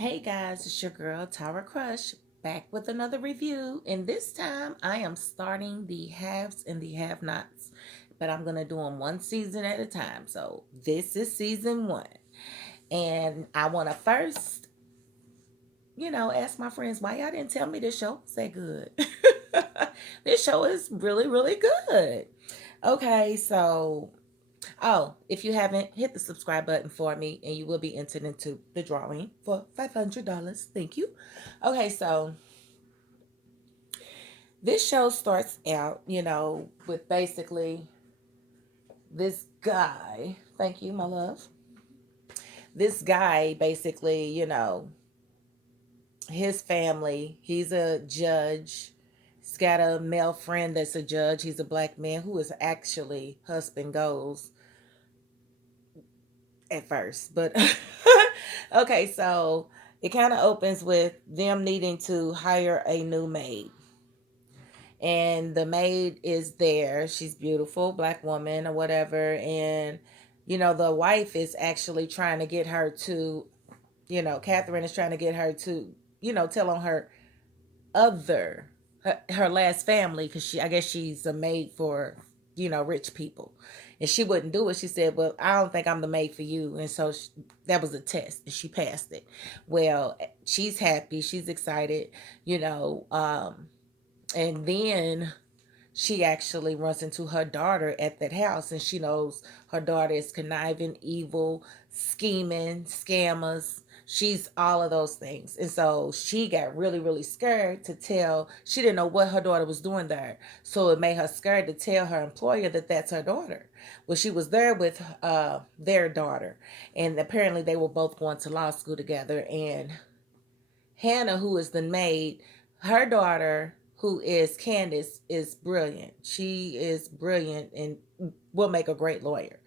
Hey guys, it's your girl Tara Crush back with another review, and this time I am starting the haves and the have nots, but I'm gonna do them one season at a time. So this is season one, and I want to first, ask my friends why y'all didn't tell me this show was that good. This show is really, really good. Okay, so if you haven't, hit the subscribe button for me and you will be entered into the drawing for $500. Thank you. Okay, so this show starts out, with basically this guy. Thank you, my love. This guy basically, his family, he's a judge. He's got a male friend that's a judge. He's a black man who is actually husband goals at first. But okay, so it kind of opens with them needing to hire a new maid. And the maid is there. She's beautiful, black woman or whatever. And, the wife is actually trying to get her to, Catherine is trying to get her to, tell on her other, her last family, because I guess she's a maid for, rich people. And she wouldn't do it. She said, well, I don't think I'm the maid for you. And so that was a test and she passed it. Well, she's happy. She's excited, you know. And then she actually runs into her daughter at that house, and she knows her daughter is conniving, evil, scheming, scammers. She's all of those things. And so she got really, really scared to tell. She didn't know what her daughter was doing there. So it made her scared to tell her employer that that's her daughter. Well, she was there with their daughter. And apparently they were both going to law school together. And Hannah, who is the maid, her daughter, who is Candace, is brilliant. She is brilliant and will make a great lawyer.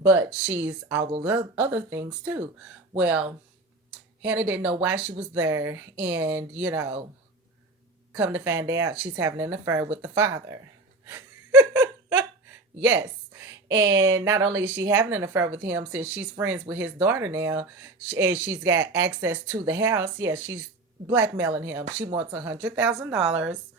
But she's all the other things too. Well, Hannah didn't know why she was there. And, come to find out she's having an affair with the father. Yes. And not only is she having an affair with him, since she's friends with his daughter now, and she's got access to the house, yeah, she's blackmailing him. She wants $100,000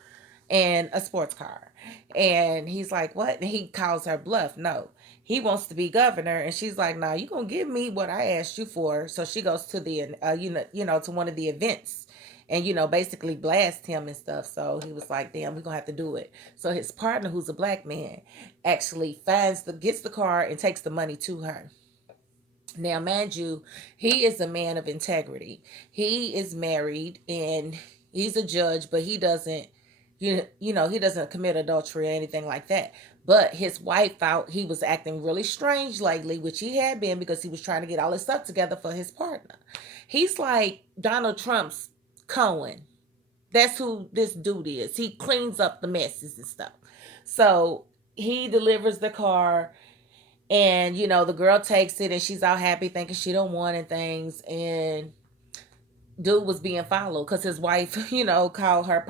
and a sports car. And he's like, what? And he calls her bluff. No, he wants to be governor. And she's like, no, you going to give me what I asked you for. So she goes to the, to one of the events and, basically blast him and stuff. So he was like, damn, we're going to have to do it. So his partner, who's a black man, actually gets the car and takes the money to her. Now, mind you, he is a man of integrity. He is married and he's a judge, but he doesn't, he doesn't commit adultery or anything like that. But his wife thought he was acting really strange lately, which he had been because he was trying to get all his stuff together for his partner. He's like Donald Trump's Cohen. That's who this dude is. He cleans up the messes and stuff. So he delivers the car, and the girl takes it and she's all happy thinking she don't want and things. And dude was being followed because his wife called her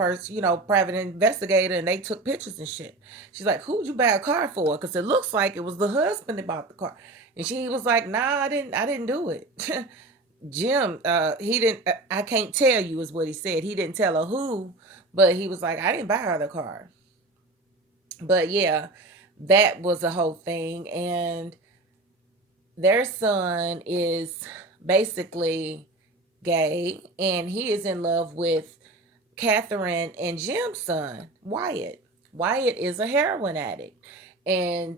private investigator, and they took pictures and shit. She's like, who'd you buy a car for? Because it looks like it was the husband that bought the car. And she was like, nah, I didn't do it. Jim, he didn't, I can't tell you is what he said. He didn't tell her who, but he was like, I didn't buy her the car. But yeah, that was a whole thing. And their son is basically gay, and he is in love with Catherine and Jim's son, Wyatt. Wyatt is a heroin addict. And,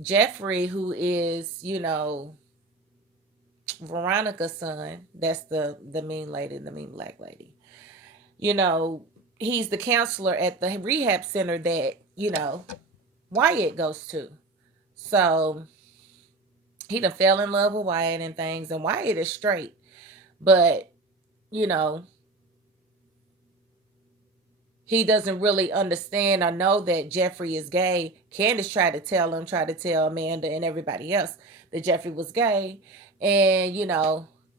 Jeffrey, who is, Veronica's son, that's the mean lady, the mean black lady. You know, he's the counselor at the rehab center that, Wyatt goes to. So he done fell in love with Wyatt and things, and Wyatt is straight. But, you know, he doesn't really understand or know that Jeffrey is gay. Candace tried to tell Amanda and everybody else that Jeffrey was gay. And,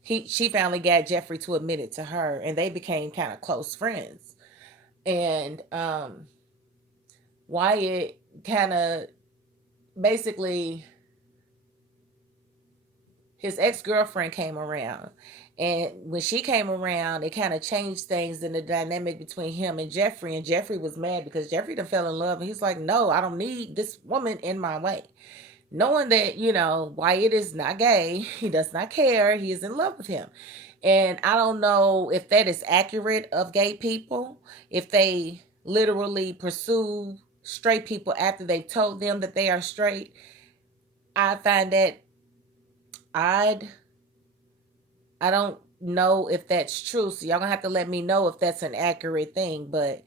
she finally got Jeffrey to admit it to her, and they became kind of close friends. And Wyatt kind of basically, his ex-girlfriend came around. And when she came around, it kind of changed things in the dynamic between him and Jeffrey. And Jeffrey was mad because Jeffrey done fell in love. And he's like, no, I don't need this woman in my way. Knowing that, Wyatt is not gay, he does not care, he is in love with him. And I don't know if that is accurate of gay people, if they literally pursue straight people after they've told them that they are straight. I find that odd. I don't know if that's true. So y'all gonna have to let me know if that's an accurate thing. But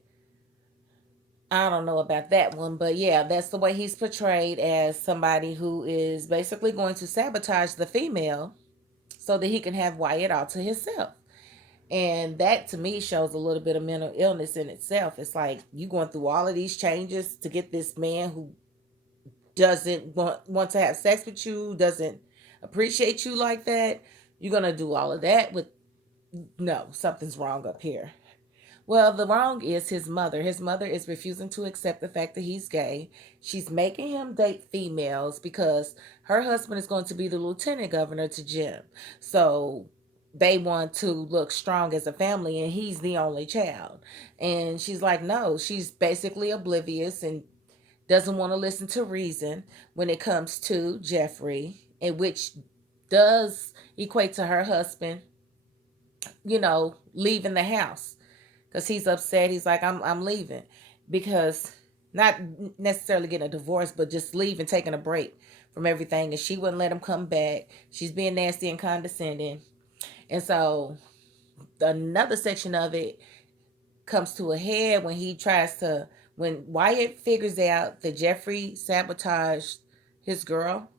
I don't know about that one. But yeah, that's the way he's portrayed, as somebody who is basically going to sabotage the female so that he can have Wyatt all to himself. And that to me shows a little bit of mental illness in itself. It's like you going through all of these changes to get this man who doesn't want to have sex with you, doesn't appreciate you like that. You're going to do all of that with, no, something's wrong up here. Well, the wrong is his mother. His mother is refusing to accept the fact that he's gay. She's making him date females because her husband is going to be the lieutenant governor to Jim. So they want to look strong as a family, and he's the only child. And she's like, no, she's basically oblivious and doesn't want to listen to reason when it comes to Jeffrey, and which does equate to her husband, leaving the house because he's upset. He's like, I'm leaving, because not necessarily getting a divorce, but just leaving, taking a break from everything. And she wouldn't let him come back. She's being nasty and condescending. And so another section of it comes to a head when Wyatt figures out that Jeffrey sabotaged his girl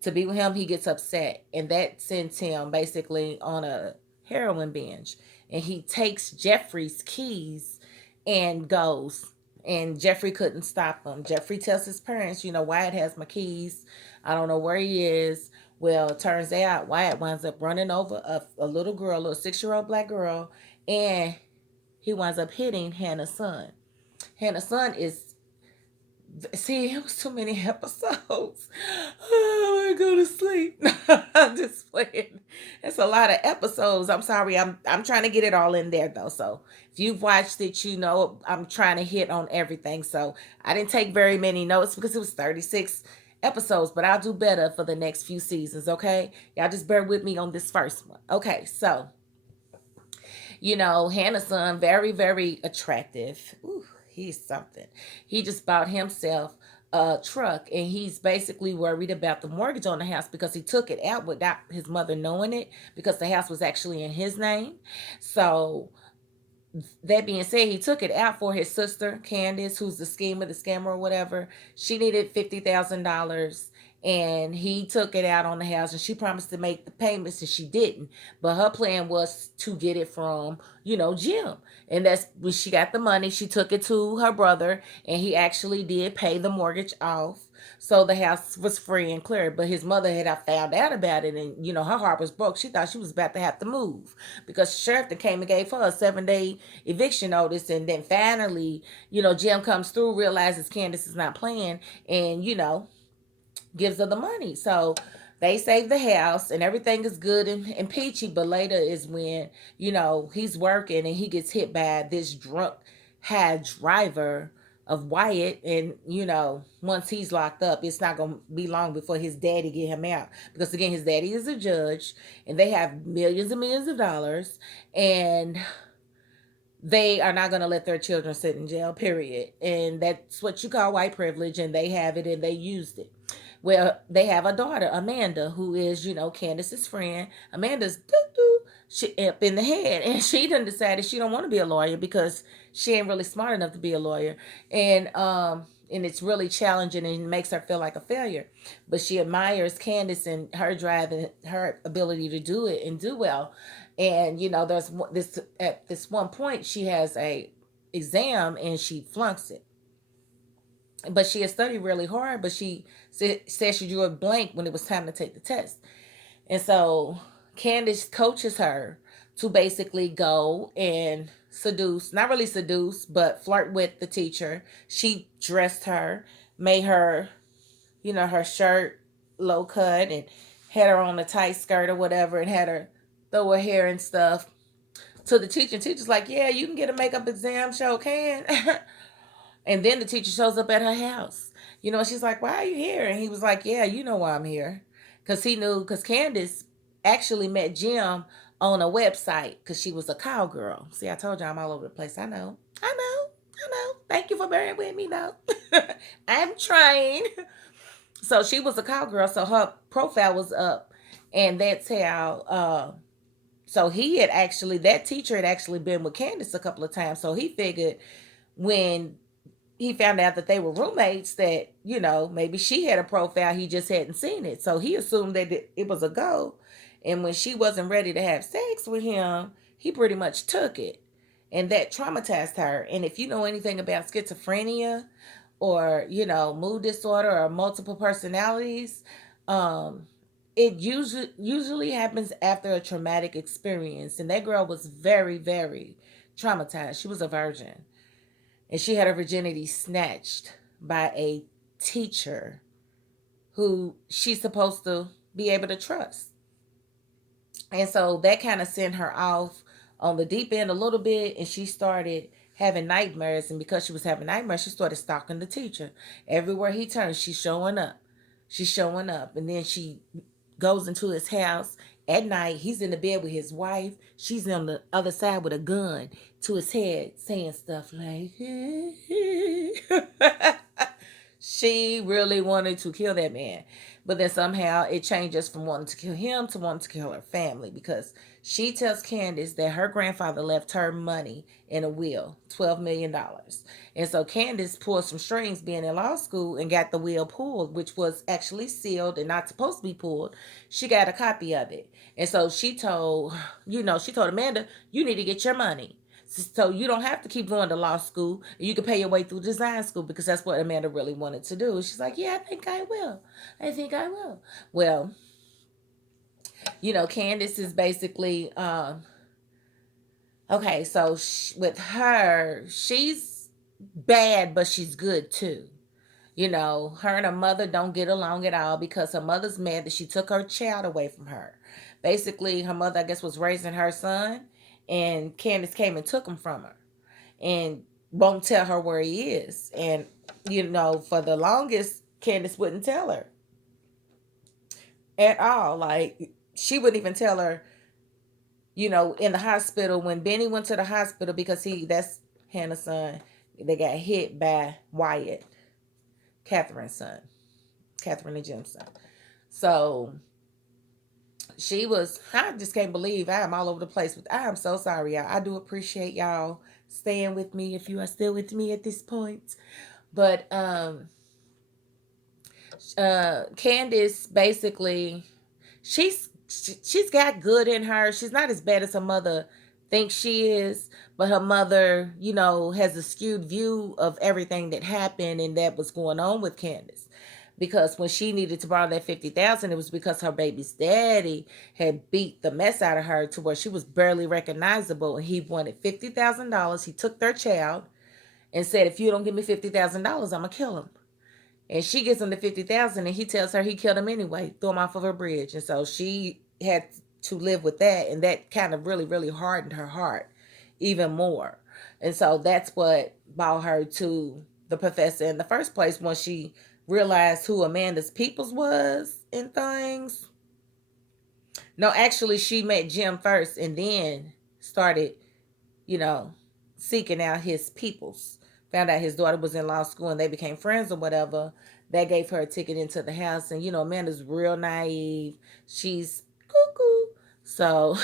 to be with him. He gets upset, and that sends him basically on a heroin binge. And he takes Jeffrey's keys and goes. And Jeffrey couldn't stop him. Jeffrey tells his parents, Wyatt has my keys. I don't know where he is. Well, it turns out Wyatt winds up running over a little girl, a little 6-year-old black girl, and he winds up hitting Hannah's son. Hannah's son is, see, it was too many episodes. Oh, I go to sleep. I'm just playing. It's a lot of episodes. I'm sorry. I'm trying to get it all in there though. So if you've watched it, I'm trying to hit on everything. So I didn't take very many notes because it was 36 episodes, but I'll do better for the next few seasons. Okay, y'all just bear with me on this first one. Okay, so Hannah's son, very, very attractive. Ooh, he's something. He just bought himself a truck, and he's basically worried about the mortgage on the house because he took it out without his mother knowing it, because the house was actually in his name. So that being said, he took it out for his sister Candace, who's the scammer or whatever. She needed $50,000, and he took it out on the house, and she promised to make the payments, and she didn't. But her plan was to get it from Jim. And that's when she got the money. She took it to her brother, and he actually did pay the mortgage off. So the house was free and clear. But his mother had found out about it, and her heart was broke. She thought she was about to have to move, because the sheriff came and gave her a 7-day eviction notice. And then finally, Jim comes through, realizes Candace is not playing, and gives her the money. So they save the house, and everything is good and peachy. But later is when he's working, and he gets hit by this drunk high driver of Wyatt. And once he's locked up, it's not gonna be long before his daddy get him out, because again, his daddy is a judge, and they have millions and millions of dollars, and they are not going to let their children sit in jail, period. And that's what you call white privilege, and they have it, and they used it. Well, they have a daughter, Amanda, who is, Candace's friend. Amanda's she up in the head, and she done decided she don't want to be a lawyer because she ain't really smart enough to be a lawyer. And it's really challenging, and it makes her feel like a failure. But she admires Candace and her drive and her ability to do it and do well. And there's this, at this one point, she has a exam and she flunks it. But she had studied really hard, but she said she drew a blank when it was time to take the test. And so Candace coaches her to basically go and seduce, not really seduce, but flirt with the teacher. She dressed her, made her, her shirt low cut, and had her on a tight skirt or whatever, and had her throw her hair and stuff to the teacher. And teacher's like, yeah, you can get a makeup exam, show can. And then the teacher shows up at her house. She's like, why are you here? And he was like, yeah, you know why I'm here. Because he knew, because Candace actually met Jim on a website because she was a cowgirl. See, I told you I'm all over the place. I know. I know. I know. Thank you for bearing with me, though. I'm trying. So she was a cowgirl, so her profile was up. And that's how so he had actually, that teacher had actually been with Candace a couple of times. So he figured when he found out that they were roommates that, maybe she had a profile, he just hadn't seen it. So he assumed that it was a go. And when she wasn't ready to have sex with him, he pretty much took it. And that traumatized her. And if you know anything about schizophrenia or, mood disorder or multiple personalities, um, it usually happens after a traumatic experience. And that girl was very, very traumatized. She was a virgin. And she had her virginity snatched by a teacher who she's supposed to be able to trust. And so that kind of sent her off on the deep end a little bit, and she started having nightmares. And because she was having nightmares, she started stalking the teacher. Everywhere he turns, she's showing up. She's showing up. And then she goes into his house at night. He's in the bed with his wife. She's on the other side with a gun to his head, saying stuff like, she really wanted to kill that man. But then somehow it changes from wanting to kill him to wanting to kill her family, because she tells Candace that her grandfather left her money in a will, $12 million. And so Candace pulled some strings being in law school and got the will pulled, which was actually sealed and not supposed to be pulled. She got a copy of it. And so she told Amanda, you need to get your money. So you don't have to keep going to law school. You can pay your way through design school, because that's what Amanda really wanted to do. She's like, yeah, I think I will. I think I will. Well, Candace is basically, okay, so with her, she's bad, but she's good too. Her and her mother don't get along at all because her mother's mad that she took her child away from her. Basically, her mother, I guess, was raising her son, and Candace came and took him from her and won't tell her where he is. And, for the longest, Candace wouldn't tell her at all. Like, she wouldn't even tell her, in the hospital, when Benny went to the hospital, because that's Hannah's son, they got hit by Wyatt, Catherine's son, Catherine and Jim's son. So I just can't believe I am all over the place. I am so sorry, y'all. I do appreciate y'all staying with me if you are still with me at this point. But Candace, basically, she's got good in her. She's not as bad as her mother thinks she is, but her mother, has a skewed view of everything that happened and that was going on with Candace. Because when she needed to borrow that $50,000, it was because her baby's daddy had beat the mess out of her to where she was barely recognizable, and he wanted $50,000. He took their child and said, "If you don't give me $50,000, I'm gonna kill him." And she gets him the $50,000, and he tells her he killed him anyway, threw him off of her bridge. And so she had to live with that, and that kind of really, really hardened her heart even more. And so that's what brought her to the professor in the first place, when she realized who Amanda's Peoples was and things. No, actually, she met Jim first and then started, seeking out his Peoples. Found out his daughter was in law school and they became friends or whatever. That gave her a ticket into the house. And, Amanda's real naive. She's cuckoo. So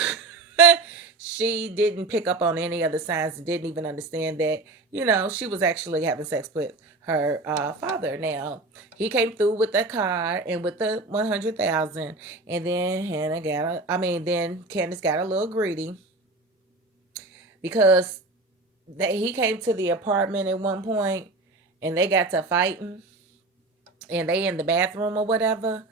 she didn't pick up on any other signs and didn't even understand that, she was actually having sex with her father. Now, he came through with the car and with the 100,000, and then then Candace got a little greedy, because he came to the apartment at one point and they got to fighting, and they in the bathroom or whatever,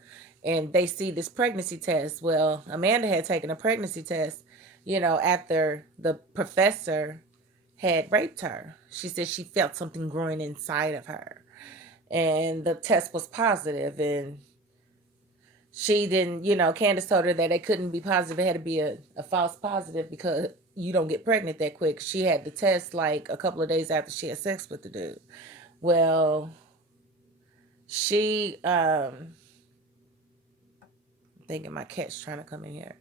and they see this pregnancy test. Well, Amanda had taken a pregnancy test, after the professor had raped her. She said she felt something growing inside of her, and the test was positive, and she didn't, Candace told her that it couldn't be positive. It had to be a false positive because you don't get pregnant that quick. She had the test like a couple of days after she had sex with the dude. Well, she, thinking my cat's trying to come in here.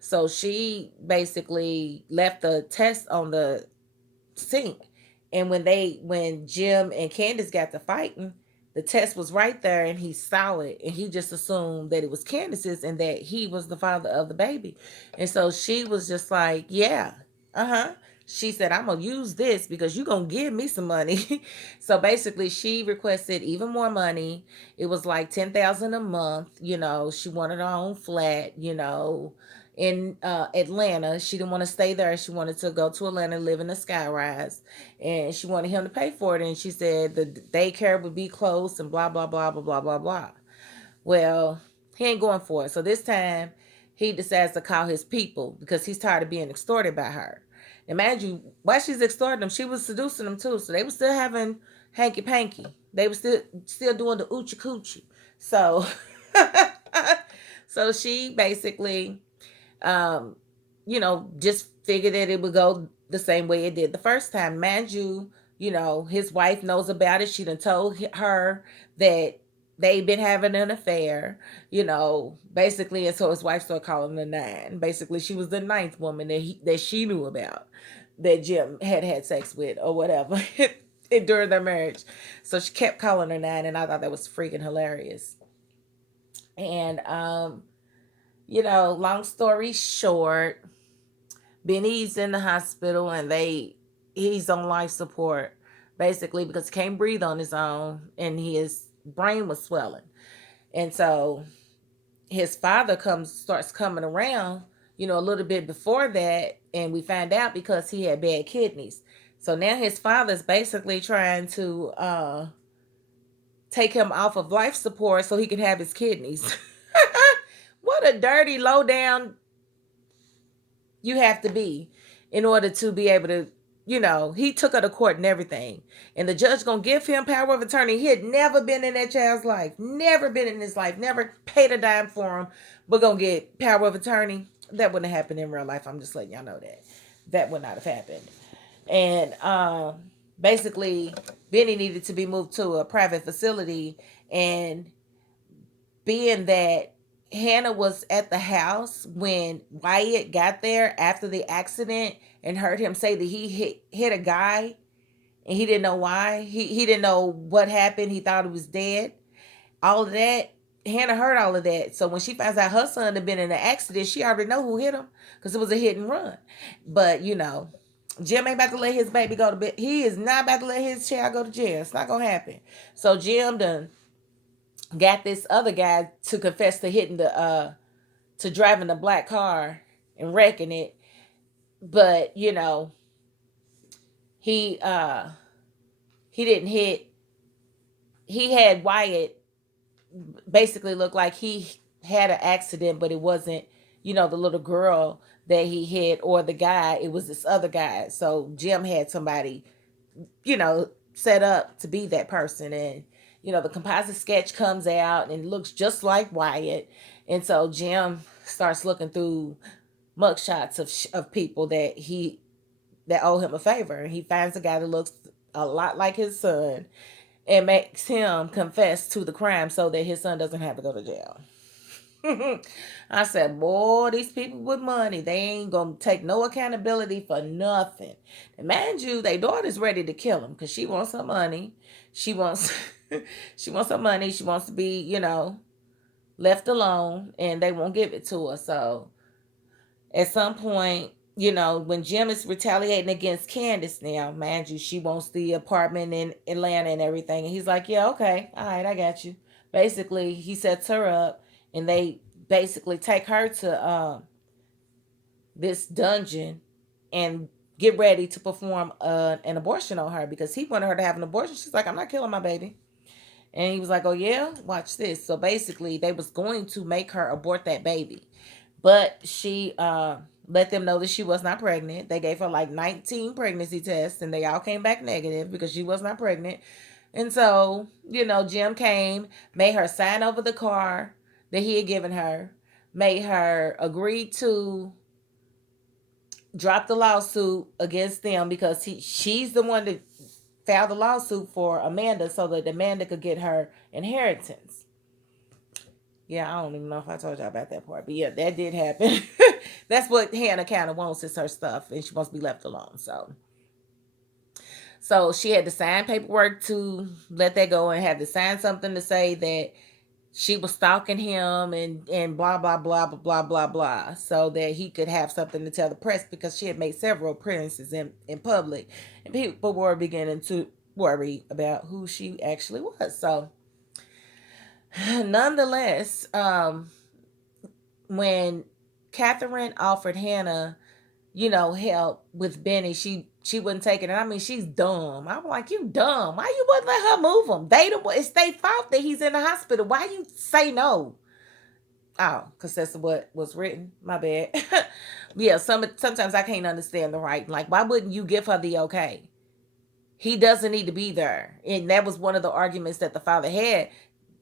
So she basically left the test on the sink. And when Jim and Candace got to fighting, the test was right there and he saw it and he just assumed that it was Candace's and that he was the father of the baby. And so she was just like, yeah, uh-huh. She said, I'm gonna use this because you're gonna give me some money. So basically she requested even more money. It was like 10,000 a month. She wanted her own flat, in Atlanta. She didn't want to stay there. She wanted to go to Atlanta, live in a skyrise, and she wanted him to pay for it. And she said the daycare would be closed and blah blah blah blah blah blah blah. Well, he ain't going for it. So this time, he decides to call his people because he's tired of being extorted by her. Imagine while she's extorting them, she was seducing them too. So they were still having hanky panky. They were still doing the oochie coochie. So, so she basically um, just figured that it would go the same way it did the first time. Mind you, his wife knows about it. She done told her that they've been having an affair, basically. And so his wife started calling the nine. Basically, she was the ninth woman that she knew about that Jim had sex with or whatever during their marriage. So she kept calling her nine, and I thought that was freaking hilarious. And long story short, Benny's in the hospital and he's on life support basically because he can't breathe on his own and his brain was swelling. And so his father starts coming around, a little bit before that, and we find out because he had bad kidneys. So now his father's basically trying to take him off of life support so he can have his kidneys. What a dirty, low down you have to be in order to be able to, he took her to court and everything. And the judge gonna give him power of attorney. He had never been in that child's life. Never been in his life. Never paid a dime for him. But gonna get power of attorney. That wouldn't have happened in real life. I'm just letting y'all know that. That would not have happened. And basically, Benny needed to be moved to a private facility. And being that Hannah was at the house when Wyatt got there after the accident and heard him say that he hit a guy and he didn't know why. He didn't know what happened. He thought he was dead. All of that. Hannah heard all of that. So when she finds out her son had been in an accident, she already know who hit him because it was a hit and run. But, Jim ain't about to let his baby go to bed. He is not about to let his child go to jail. It's not going to happen. So Jim done got this other guy to confess to hitting to driving the black car and wrecking it. But he didn't hit. He had Wyatt basically look like he had an accident, but it wasn't the little girl that he hit or the guy. It was this other guy. So Jim had somebody set up to be that person. And the composite sketch comes out and it looks just like Wyatt. And so Jim starts looking through mugshots of people that owe him a favor. And he finds a guy that looks a lot like his son and makes him confess to the crime so that his son doesn't have to go to jail. I said, boy, these people with money, they ain't gonna take no accountability for nothing. And mind you, their daughter's ready to kill him because she wants her money. She wants she wants her money. She wants to be, left alone, and they won't give it to her. So at some point, when Jim is retaliating against Candace now, mind you, she wants the apartment in Atlanta and everything. And he's like, yeah, okay, all right, I got you. Basically, he sets her up and they basically take her to this dungeon and get ready to perform an abortion on her because he wanted her to have an abortion. She's like, I'm not killing my baby. And he was like, oh yeah, watch this. So basically they was going to make her abort that baby. But she let them know that she was not pregnant. They gave her like 19 pregnancy tests and they all came back negative because she was not pregnant. And so, Jim came, made her sign over the car that he had given her, made her agree to drop the lawsuit against them because she's the one that filed the lawsuit for Amanda so that Amanda could get her inheritance. Yeah, I don't even know if I told y'all about that part, but yeah, that did happen. That's what Hannah kind of wants, is her stuff, and she wants to be left alone. So she had to sign paperwork to let that go, and had to sign something to say that she was stalking him and blah blah blah blah blah blah blah, so that he could have something to tell the press, because she had made several appearances in public, and people were beginning to worry about who she actually was. So nonetheless, when Catherine offered Hannah, help with Benny, she wouldn't take it. And I mean, she's dumb. I'm like, you dumb. Why you wouldn't let her move him? It's their fault that he's in the hospital. Why you say no? Oh, because that's what was written. My bad. Yeah, sometimes I can't understand the right. Like, why wouldn't you give her the okay? He doesn't need to be there. And that was one of the arguments that the father had,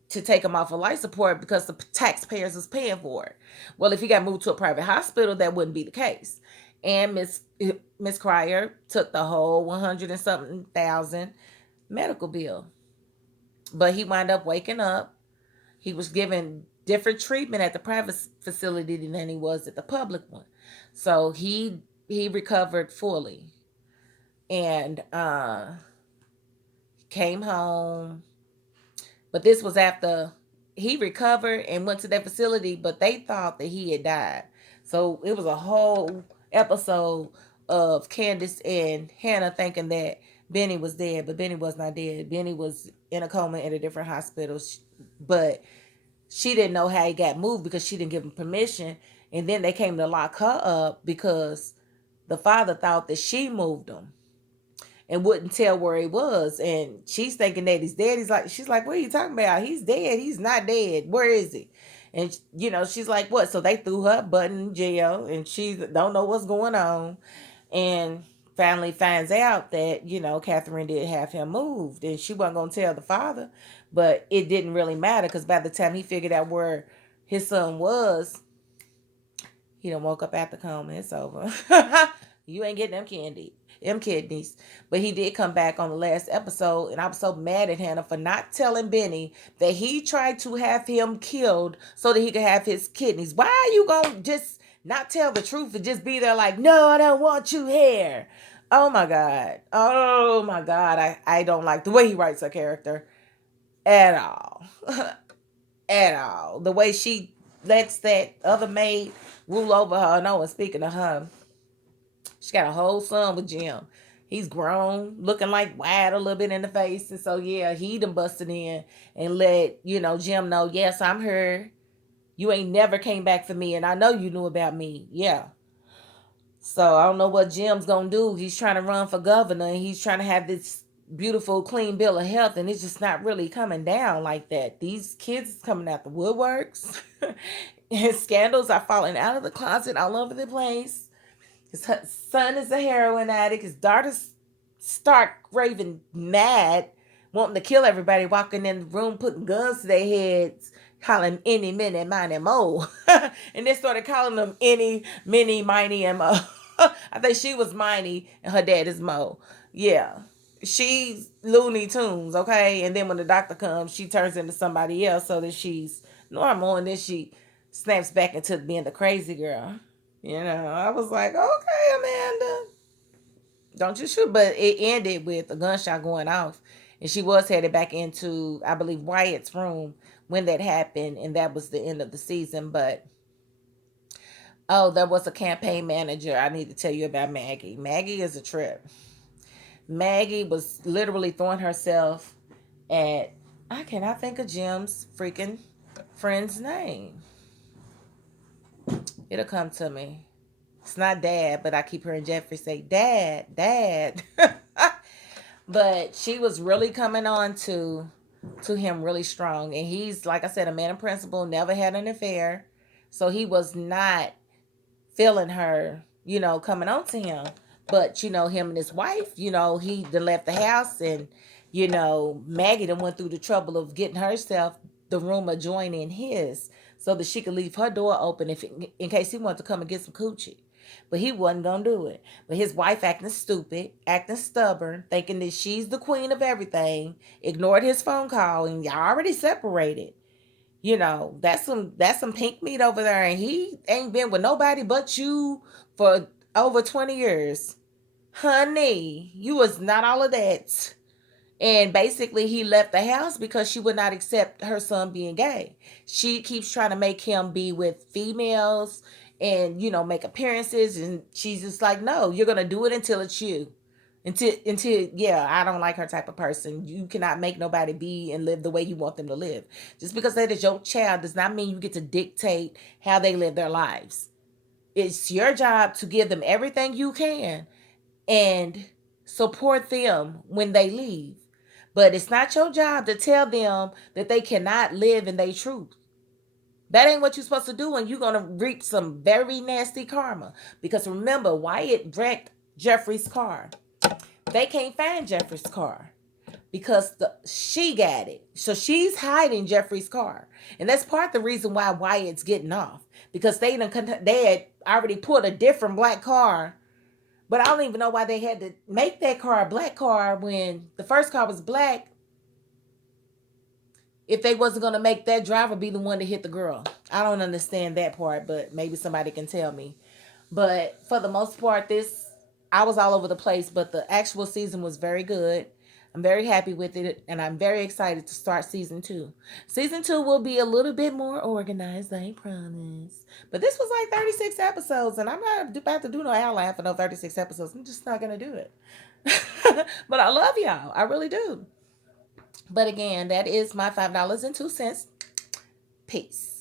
to take him off of life support, because the taxpayers was paying for it. Well, if he got moved to a private hospital, that wouldn't be the case. And Miss Cryer took the whole 100 and something thousand medical bill. But he wound up waking up. He was given different treatment at the private facility than he was at the public one. So he recovered fully, and came home. But this was after he recovered and went to that facility, but they thought that he had died. So it was a whole episode of Candace and Hannah thinking that Benny was dead, but Benny was not dead. Benny was in a coma at a different hospital, but she didn't know how he got moved because she didn't give him permission. And then they came to lock her up because the father thought that she moved him and wouldn't tell where he was. And she's thinking that he's dead. She's like, what are you talking about? He's dead. He's not dead. Where is he? And she's like, what? So they threw her butt in jail, and she don't know what's going on. And finally finds out that, Catherine did have him moved, and she wasn't going to tell the father, but it didn't really matter, because by the time he figured out where his son was, he done woke up at the coma. It's over. You ain't getting them kidneys. But he did come back on the last episode, and I was so mad at Hannah for not telling Benny that he tried to have him killed so that he could have his kidneys. Why are you gonna just not tell the truth and just be there like, no, I don't want you here? Oh my God. Oh my God. I don't like the way he writes a character at all. At all. The way she lets that other maid rule over her. No, and speaking of her, she got a whole son with Jim. He's grown, looking like wide a little bit in the face. And so, yeah, he done busted in and let, Jim know, yes, I'm here. You ain't never came back for me, and I know you knew about me. Yeah. So, I don't know what Jim's going to do. He's trying to run for governor, and he's trying to have this beautiful, clean bill of health, and it's just not really coming down like that. These kids coming out the woodworks. His scandals are falling out of the closet all over the place. His son is a heroin addict. His daughter's stark raving mad, wanting to kill everybody, walking in the room, putting guns to their heads, calling any, mini, miny, mo. And they started calling them any, mini, miny, and mo. I think she was Miney and her dad is Mo. Yeah. She's Looney Tunes, okay? And then when the doctor comes, she turns into somebody else so that she's normal, and then she snaps back into being the crazy girl. I was like, okay, Amanda, don't you shoot. But it ended with a gunshot going off. And she was headed back into, I believe, Wyatt's room when that happened. And that was the end of the season. But, oh, there was a campaign manager. I need to tell you about Maggie. Maggie is a trip. Maggie was literally throwing herself at, I cannot think of Jim's freaking friend's name. It'll come to me. It's not Dad, but I keep hearing Jeffrey say, Dad, Dad. But she was really coming on to him really strong. And he's, like I said, a man of principle, never had an affair. So he was not feeling her, coming on to him. But, him and his wife, he done left the house, and, Maggie done went through the trouble of getting herself the room adjoining his. so that she could leave her door open if in case he wanted to come and get some coochie. But he wasn't gonna do it. But his wife acting stupid, acting stubborn, thinking that she's the queen of everything, ignored his phone call, and y'all already separated. You know, that's some pink meat over there, and he ain't been with nobody but you for over 20 years. Honey, you was not all of that. And basically, he left the house because she would not accept her son being gay. She keeps trying to make him be with females and, make appearances. And she's just like, no, you're going to do it until it's you. Yeah, I don't like her type of person. You cannot make nobody be and live the way you want them to live. Just because that is your child does not mean you get to dictate how they live their lives. It's your job to give them everything you can and support them when they leave. But it's not your job to tell them that they cannot live in their truth. That ain't what you're supposed to do, and you're going to reap some very nasty karma. Because remember, Wyatt wrecked Jeffrey's car. They can't find Jeffrey's car because she got it. So she's hiding Jeffrey's car. And that's part of the reason why Wyatt's getting off. Because they had already put a different black car. But I don't even know why they had to make that car a black car when the first car was black. If they wasn't going to make that driver be the one to hit the girl. I don't understand that part, but maybe somebody can tell me. But for the most part, I was all over the place, but the actual season was very good. I'm very happy with it, and I'm very excited to start season 2. Season 2 will be a little bit more organized, I promise. But this was like 36 episodes, and I'm not about to do no outline for no 36 episodes. I'm just not going to do it. But I love y'all. I really do. But again, that is my $5.02. Peace.